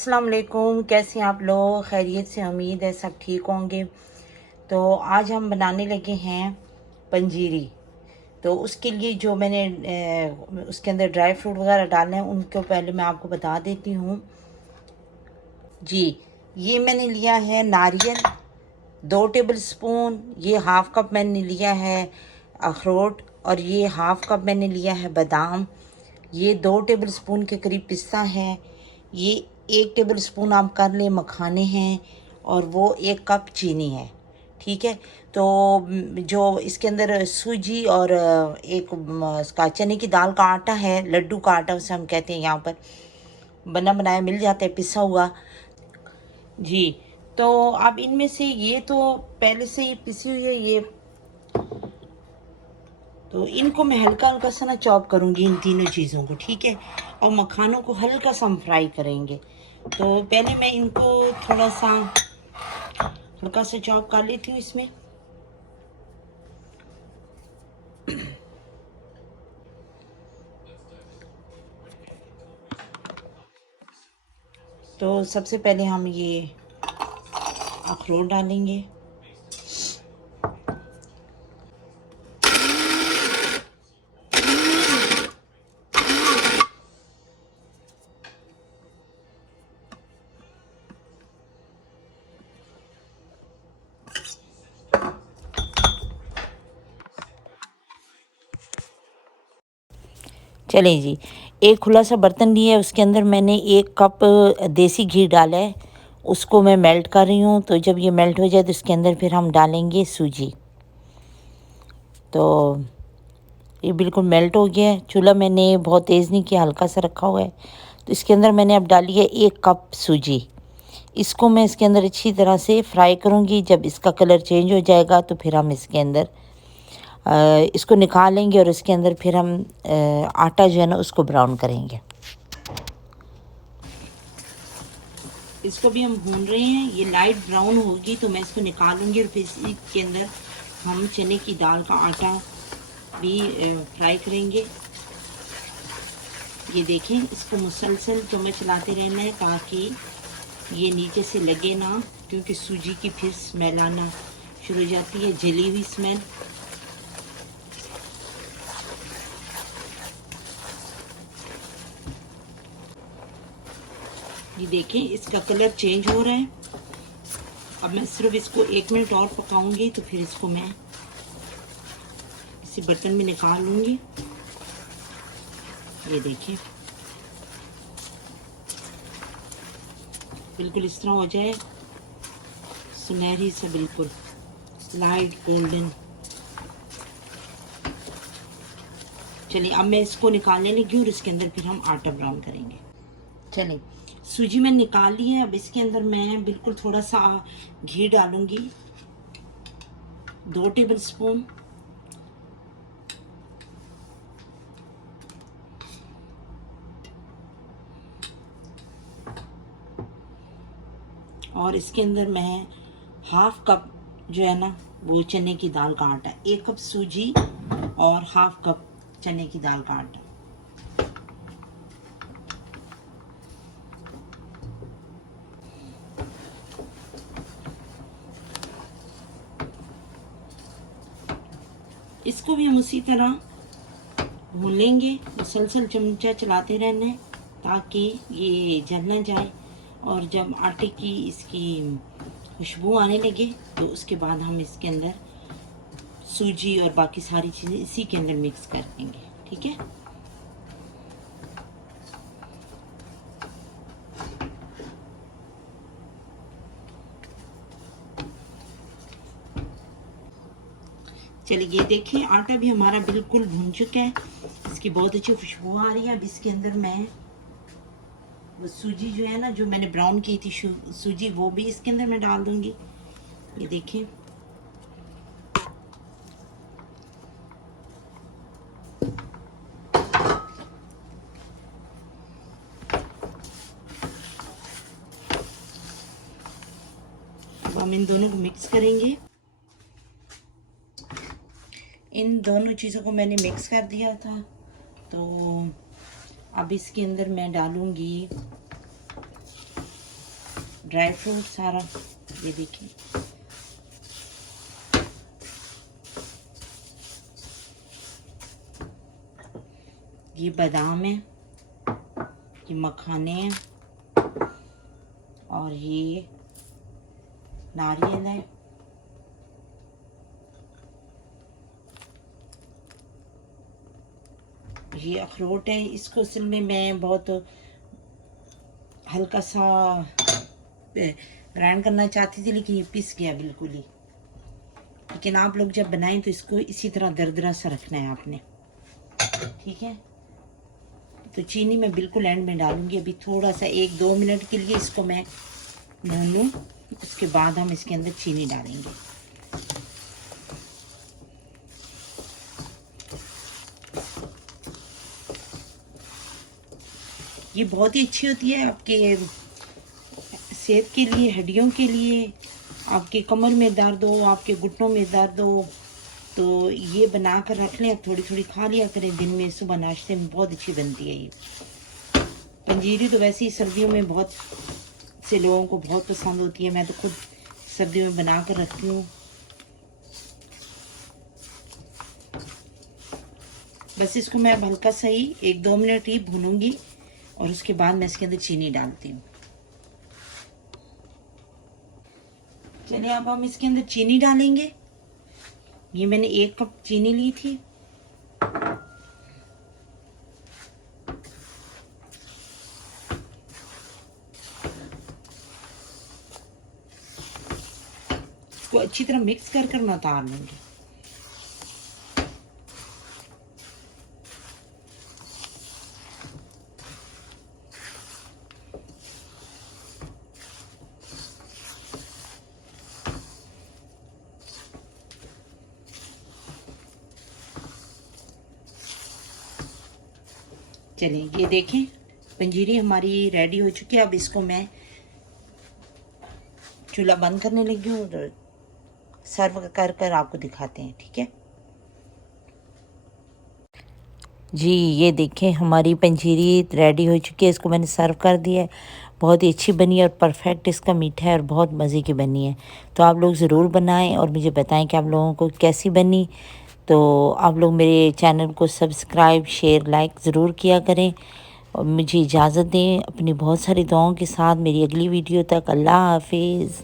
अस्सलाम वालेकुम। कैसे हैं आप लोग? खैरियत से, उम्मीद है सब ठीक होंगे। तो आज हम बनाने लगे हैं पंजीरी। तो उसके लिए जो मैंने उसके अंदर ड्राई फ्रूट वगैरह डालने हैं उनको पहले मैं आपको बता देती हूँ जी। ये मैंने लिया है नारियल 2 टेबल स्पून, ये हाफ़ कप मैंने लिया है अखरोट, और ये हाफ़ कप मैंने लिया है बादाम। ये 2 टेबल स्पून के करीब पिस्ता है। ये 1 टेबल स्पून आप कर लें मखाने हैं, और वो 1 कप चीनी है। ठीक है। तो जो इसके अंदर सूजी और इसका चने की दाल का आटा है, लड्डू का आटा उसे हम कहते हैं, यहाँ पर बना बनाया मिल जाता है, पिसा हुआ जी। तो अब इनमें से ये तो पहले से ही पिसी हुई है ये, तो इनको मैं हल्का हल्का सा ना चॉप करूँगी इन तीनों चीज़ों को। ठीक है। और मखानों को हल्का सा हम फ्राई करेंगे। तो पहले मैं इनको थोड़ा सा हल्का सा चॉप कर लेती हूँ इसमें। तो सबसे पहले हम ये अखरोट डालेंगे। चलें जी, एक खुला सा बर्तन लिया है, उसके अंदर मैंने 1 कप देसी घी डाला है, उसको मैं मेल्ट कर रही हूँ। तो जब ये मेल्ट हो जाए तो इसके अंदर फिर हम डालेंगे सूजी। तो ये बिल्कुल मेल्ट हो गया है। चूल्हा मैंने बहुत तेज़ नहीं किया, हल्का सा रखा हुआ है। तो इसके अंदर मैंने अब डाली है 1 कप सूजी। इसको मैं इसके अंदर अच्छी तरह से फ्राई करूँगी। जब इसका कलर चेंज हो जाएगा तो फिर हम इसके अंदर इसको निकालेंगे, और इसके अंदर फिर हम आटा जो है ना उसको ब्राउन करेंगे। इसको भी हम भून रहे हैं। ये लाइट ब्राउन होगी तो मैं इसको निकालूंगी, और फिर इसके अंदर हम चने की दाल का आटा भी फ्राई करेंगे। ये देखें, इसको मुसलसल चम्मच चलाते रहना है ताकि ये नीचे से लगे ना, क्योंकि सूजी की फिर स्मेल आना शुरू हो जाती है, जली हुई स्मेल। ये देखें, इसका कलर चेंज हो रहा है। अब मैं सिर्फ इसको 1 मिनट और पकाऊंगी, तो फिर इसको मैं इसी बर्तन में निकाल लूँगी। ये देखिए, बिल्कुल इस तरह हो जाए, सुनहरी सा, बिल्कुल लाइट गोल्डन। चलिए, अब मैं इसको निकालने लगी और इसके अंदर फिर हम आटा ब्राउन करेंगे। चलिए, सूजी मैंने निकाल ली है। अब इसके अंदर मैं बिल्कुल थोड़ा सा घी डालूंगी, 2 टेबल स्पून। और इसके अंदर मैं हाफ कप जो है ना वो चने की दाल का आटा, 1 कप सूजी और हाफ कप चने की दाल का आटा। इसको भी हम उसी तरह भून लेंगे। मुसलसल चमचा चलाते रहना है ताकि ये जल ना जाए। और जब आटे की इसकी खुशबू आने लगे तो उसके बाद हम इसके अंदर सूजी और बाकी सारी चीज़ें इसी के अंदर मिक्स कर देंगे। ठीक है। चलिए, ये देखिए, आटा भी हमारा बिल्कुल भुन चुका है, इसकी बहुत अच्छी खुशबू आ रही है। अब इसके अंदर मैं वो सूजी जो है ना, जो मैंने ब्राउन की थी सूजी, वो भी इसके अंदर मैं डाल दूंगी। ये देखिए, अब हम इन दोनों को मिक्स करेंगे। इन दोनों चीज़ों को मैंने मिक्स कर दिया था। तो अब इसके अंदर मैं डालूंगी ड्राई फ्रूट सारा, ये देखिए। ये बादाम है, ये मखाने हैं, और ये नारियल है। ये अखरोट है। इसको असल में मैं बहुत हल्का सा ग्राइंड करना चाहती थी, लेकिन ये पिस गया बिल्कुल ही। लेकिन आप लोग जब बनाएं तो इसको इसी तरह दरदरा सा रखना है आपने, ठीक है। तो चीनी मैं बिल्कुल एंड में डालूंगी। अभी थोड़ा सा 1-2 मिनट के लिए इसको मैं भून लूँ, उसके बाद हम इसके अंदर चीनी डालेंगे। ये बहुत ही अच्छी होती है आपके सेहत के लिए, हड्डियों के लिए। आपके कमर में दर्द हो, आपके घुटनों में दर्द हो, तो ये बना कर रख लें, थोड़ी थोड़ी खा लिया करें दिन में, सुबह नाश्ते में बहुत अच्छी बनती है ये पंजीरी। तो वैसे ही सर्दियों में बहुत से लोगों को बहुत पसंद होती है। मैं तो खुद सर्दियों में बना कर रखती हूँ। बस इसको मैं अब हल्का सा ही 1-2 मिनट ही भूनूंगी, और उसके बाद मैं इसके अंदर चीनी डालती हूँ। चलिए अब हम इसके अंदर चीनी डालेंगे। ये मैंने 1 कप चीनी ली थी। इसको अच्छी तरह मिक्स कर कर ना उतार लेंगे। चलिए ये देखें, पंजीरी हमारी रेडी हो चुकी है। अब इसको मैं चूल्हा बंद करने लगी हूँ, तो सर्व कर कर आपको दिखाते हैं, ठीक है जी। ये देखें हमारी पंजीरी रेडी हो चुकी है। इसको मैंने सर्व कर दिया है। बहुत ही अच्छी बनी है और परफेक्ट इसका मीठा है और बहुत मज़े की बनी है। तो आप लोग ज़रूर बनाएं और मुझे बताएं कि आप लोगों को कैसी बनी। तो आप लोग मेरे चैनल को सब्सक्राइब, शेयर, लाइक ज़रूर किया करें, और मुझे इजाज़त दें अपनी बहुत सारी दुआओं के साथ। मेरी अगली वीडियो तक अल्लाह हाफिज़।